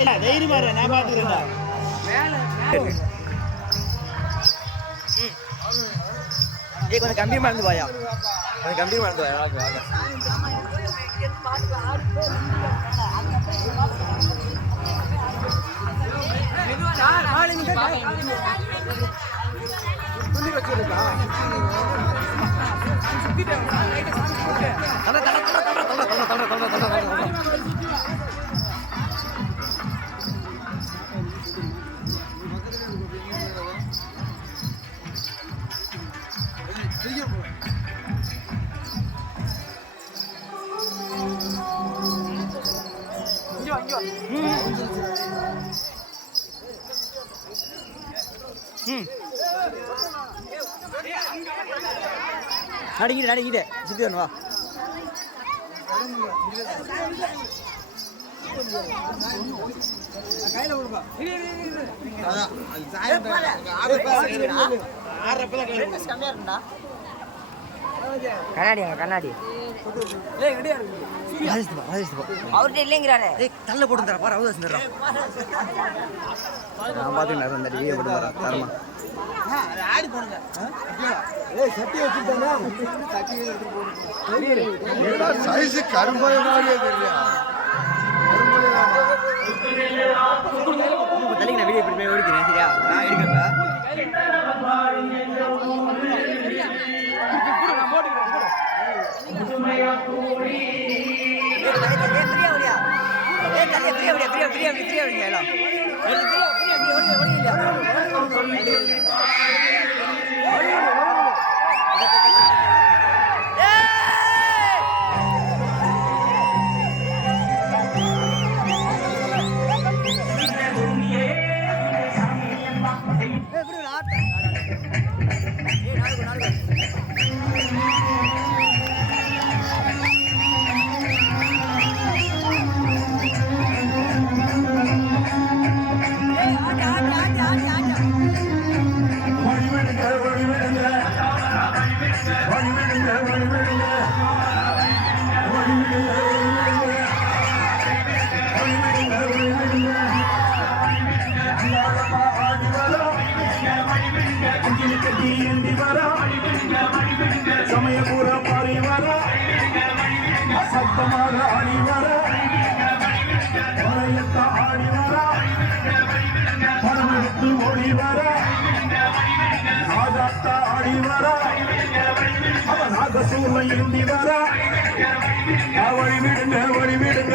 தைரியமா நான் பாத்துக்கிறேன். கொஞ்சம் கம்பியமா இருந்து வாயா, கொஞ்சம் கம்பியமா இருந்து வாயா. நடிக்கிட்டு சுத்தி வா. கண்ணாடி கண்ணாடி அவர்கிட்ட இல்லைங்கிறாரு. தள்ள போட்டு தர பாரு. அவதான் செஞ்சிடறான். நான் பாத்துக்கிறேன். அந்த வீடியோ போட்டு வரேன் தரமா. ஆடி போடுங்க. ஏய் சட்டி வச்சிட்டானே. சட்டி எடுத்து போடு. சைஸ் கரும்பை மாதிரியே தெரியல. தள்ளிங்க நான் வீடியோ இப்படி ஓடிக்கிறேன். சரியா? நான் எடுக்கறேன். சமயபுர பாரிவர சத்தமாக ஆடிவர மலையத்த ஆடிவர பணமெடுத்து ஓடிவர ராஜாத்த ஆடிவர அவன் நாகசூர்மை ஏந்தி வர வழி விடுங்க